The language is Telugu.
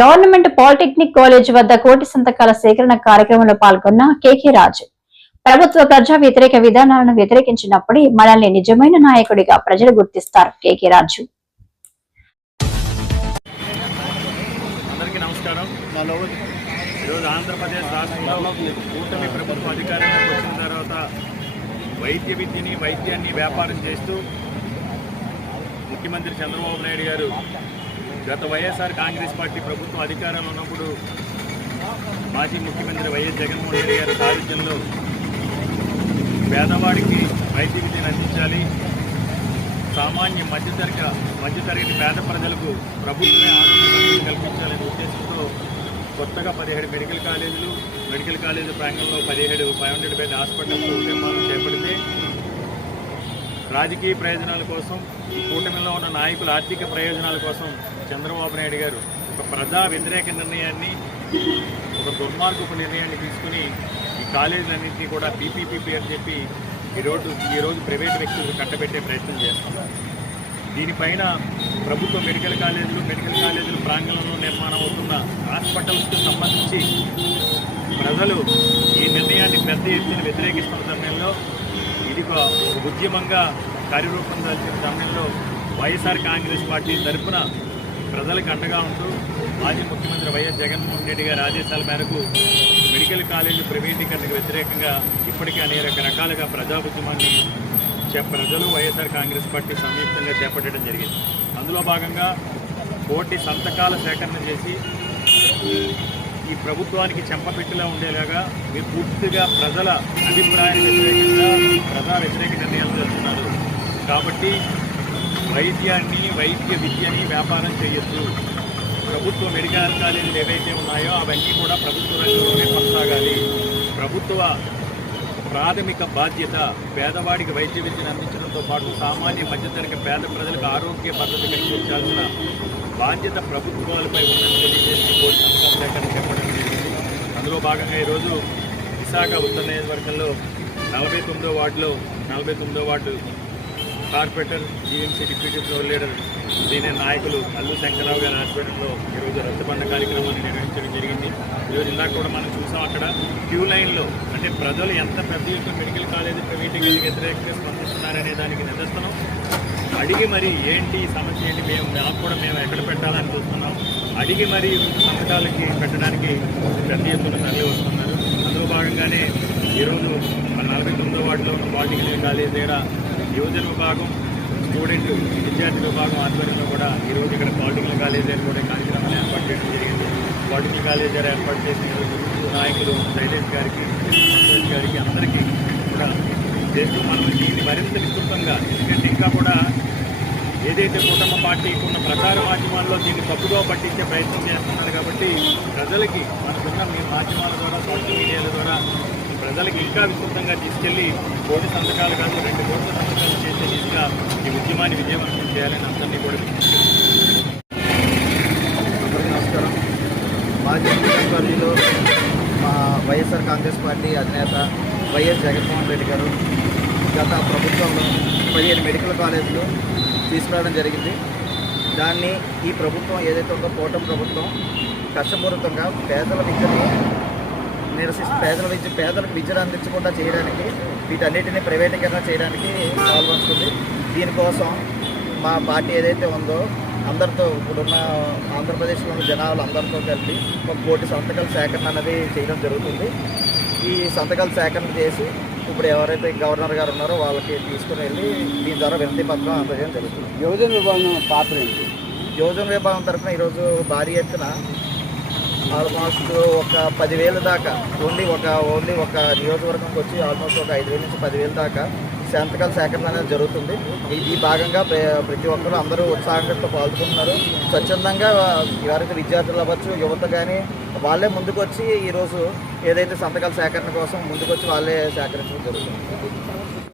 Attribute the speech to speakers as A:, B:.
A: గవర్నమెంట్ పాలిటెక్నిక్ కాలేజ్ వద్ద కోటి సంతకాల సేకరణ కార్యక్రమంలో పాల్గొన్న కేకే రాజు ప్రభుత్వ ప్రజా వ్యతిరేక విధానాలను వ్యతిరేకించినప్పుడే మనల్ని నిజమైన నాయకుడిగా ప్రజలు గుర్తిస్తారు కేకే రాజు
B: వైద్య విద్యని వైద్యాన్ని వ్యాపారం చేస్తూ ముఖ్యమంత్రి చంద్రబాబు నాయుడు గారు గత వైఎస్ఆర్ కాంగ్రెస్ పార్టీ ప్రభుత్వం అధికారంలో ఉన్నప్పుడు మాజీ ముఖ్యమంత్రి వైఎస్ జగన్మోహన్ రెడ్డి గారి సారథ్యంలో పేదవాడికి వైద్య విద్యను అందించాలి సామాన్య మధ్యతరగ మధ్యతరగతి పేద ప్రజలకు ప్రభుత్వమే ఆరోగ్య కల్పించాలనే ఉద్దేశంతో కొత్తగా పదిహేడు మెడికల్ కాలేజీలు మెడికల్ కాలేజీ ప్రాంగంలో పదిహేడు ఫైవ్ హండ్రెడ్ బెడ్ హాస్పిటల్స్ నిర్మాణం చేపడితే రాజకీయ ప్రయోజనాల కోసం కూటమిలో ఉన్న నాయకుల ఆర్థిక ప్రయోజనాల కోసం చంద్రబాబు నాయుడు గారు ఒక ప్రజా వ్యతిరేక నిర్ణయాన్ని ఒక దుర్మార్గపు నిర్ణయాన్ని తీసుకుని ఈ కాలేజీలన్నింటినీ కూడా పీపీపీపీ అని చెప్పి ఈరోజు ఈరోజు ప్రైవేట్ వ్యక్తులు కట్టబెట్టే ప్రయత్నం చేస్తున్నారు దీనిపైన ప్రభుత్వ మెడికల్ కాలేజీలు మెడికల్ కాలేజీలు ప్రాంగణంలో నిర్మాణం అవుతున్న హాస్పిటల్స్కి సంబంధించి ప్రజలు ఈ నిర్ణయాన్ని పెద్ద ఎత్తున వ్యతిరేకిస్తున్న సమయంలో ఇది ఒక ఉద్యమంగా కార్యరూపం దాల్చిన సమయంలో వైఎస్ఆర్ కాంగ్రెస్ పార్టీ తరఫున ప్రజలకు అండగా ఉంటూ మాజీ ముఖ్యమంత్రి వైఎస్ జగన్మోహన్ రెడ్డి గారి ఆదేశాల మేరకు మెడికల్ కాలేజీ ప్రవేశీకరణకు వ్యతిరేకంగా ఇప్పటికే అనేక రకాలుగా ప్రజా ఉద్యమాన్ని ప్రజలు వైఎస్ఆర్ కాంగ్రెస్ పార్టీ సంయుక్తంగా చేపట్టడం జరిగింది అందులో భాగంగా కోటి సంతకాల సేకరణ చేసి ఈ ప్రభుత్వానికి చెంపపెట్టిలా ఉండేలాగా మీరు పూర్తిగా ప్రజల అభిప్రాయం వ్యతిరేకంగా ప్రజా వ్యతిరేక నిర్ణయాలు చేస్తున్నారు కాబట్టి వైద్యాన్ని వైద్య విద్యని వ్యాపారం చేయొచ్చు ప్రభుత్వ మెడికల్ కాలేజీలు ఏవైతే ఉన్నాయో అవన్నీ కూడా ప్రభుత్వ రంగంలోనే కొనసాగాలి ప్రభుత్వ ప్రాథమిక బాధ్యత పేదవాడికి వైద్య విద్యను అందించడంతో పాటు సామాన్య మధ్యతరగతి పేద ప్రజలకు ఆరోగ్య భద్రత కల్పించాల్సిన బాధ్యత ప్రభుత్వాలపై ఉందని తెలియజేసి కోరిక చెప్పడం అందులో భాగంగా ఈరోజు విశాఖ ఉత్తర నియోజకవర్గంలో నలభై తొమ్మిదో వార్డులో నలభై తొమ్మిదో ward corporator GMC deputy floor leader దీని నాయకులు అల్లు శంకరరావు గారి ఆధ్వర్యంలో ఈరోజు రచ్చబండ కార్యక్రమాన్ని నిర్వహించడం జరిగింది ఈరోజు ఇలా కూడా మనం చూసాం అక్కడ క్యూ లైన్లో అంటే ప్రజలు ఎంత పెద్ద ఎత్తున మెడికల్ కాలేజీ ప్రైవేటీకి వ్యతిరేకంగా స్పందిస్తున్నారనే దానికి నిదర్శనం అడిగి మరి ఏంటి సమస్య ఏంటి మేము మ్యాప్ కూడా మేము ఎక్కడ పెట్టాలని చూస్తున్నాం అడిగి మరి సంతకాలకి పెట్టడానికి పెద్ద ఎత్తున తరలి వస్తున్నారు అందులో భాగంగానే ఈరోజు నలభై తొమ్మిదో వార్డులో ఉన్న పాలిటెక్నిక్ కాలేజీ దగ్గర యువజన విభాగం స్టూడెంట్ విద్యార్థి విభాగం ఆధ్వర్యంలో కూడా ఈరోజు ఇక్కడ పాలిటికల్ కాలేజ్ ఏర్పడే కూడా కార్యక్రమాన్ని ఏర్పాటు చేయడం జరిగింది పాలిటికల్ కాలేజ్ గారు ఏర్పాటు చేసిన నాయకులు శైలేష్ గారికి సంతోష్ గారికి అందరికీ కూడా చేస్తూ మనం దీన్ని మరింత విస్తృతంగా ఎందుకంటే ఇంకా కూడా ఏదైతే కూటమి పార్టీకి ఉన్న ప్రసార మాధ్యమాల్లో దీన్ని తప్పుగా పట్టించే ప్రయత్నం చేస్తున్నారు కాబట్టి ప్రజలకి మనకున్న మీ మాధ్యమాల ద్వారా సోషల్ మీడియాల ద్వారా ప్రజలకు ఇంకా విస్తృతంగా తీసుకెళ్లి కోటి సంతకాలు కాదు రెండు కోట్ల సంతకాలు చేసే దిశగా ఈ ఉద్యమాన్ని విజయవంతం చేయాలని అందరినీ కూడా
C: నమస్కారం మాజీ మా వైఎస్ఆర్ కాంగ్రెస్ పార్టీ అధినేత వైఎస్ జగన్మోహన్ రెడ్డి గారు గత ప్రభుత్వంలో పదిహేను మెడికల్ కాలేజీలు తీసుకురావడం జరిగింది దాన్ని ఈ ప్రభుత్వం ఏదైతే ఉందో కోటం ప్రభుత్వం కష్టపూరితంగా పేదల విద్యను నిరసిస్తూ పేదల విద్య పేదలకు విద్యను అందించకుండా చేయడానికి వీటన్నిటిని ప్రైవేటీకరణ చేయడానికి వస్తుంది దీనికోసం మా పార్టీ ఏదైతే ఉందో అందరితో ఇప్పుడున్న ఆంధ్రప్రదేశ్లో ఉన్న జనాలు అందరితో కలిపి ఒక కోటి సంతకాల సేకరణ అనేది చేయడం జరుగుతుంది ఈ సంతకాల సేకరణ చేసి ఇప్పుడు ఎవరైతే గవర్నర్ గారు ఉన్నారో వాళ్ళకి తీసుకుని వెళ్ళి దీని ద్వారా వినతి పత్రం అందజేయడం
D: జరుగుతుంది యోజన విభాగం పాత్ర ఏంటి యోజన విభాగం తరఫున
C: ఈరోజు భారీ ఎత్తున ఆల్మోస్ట్ ఒక పదివేల దాకా ఓన్లీ ఒక ఓన్లీ ఒక నియోజకవర్గంకి వచ్చి ఆల్మోస్ట్ ఒక ఐదు వేల నుంచి పదివేల దాకా సంతకాల సేకరణ అనేది జరుగుతుంది ఈ భాగంగా ప్రతి ఒక్కరూ అందరూ ఉత్సాహంగా పాల్గొంటున్నారు స్వచ్ఛందంగా ఎవరైతే విద్యార్థులు అవ్వచ్చు యువత కానీ వాళ్ళే ముందుకొచ్చి ఈరోజు ఏదైతే సంతకాల సేకరణ కోసం ముందుకొచ్చి వాళ్ళే సేకరించడం జరుగుతుంది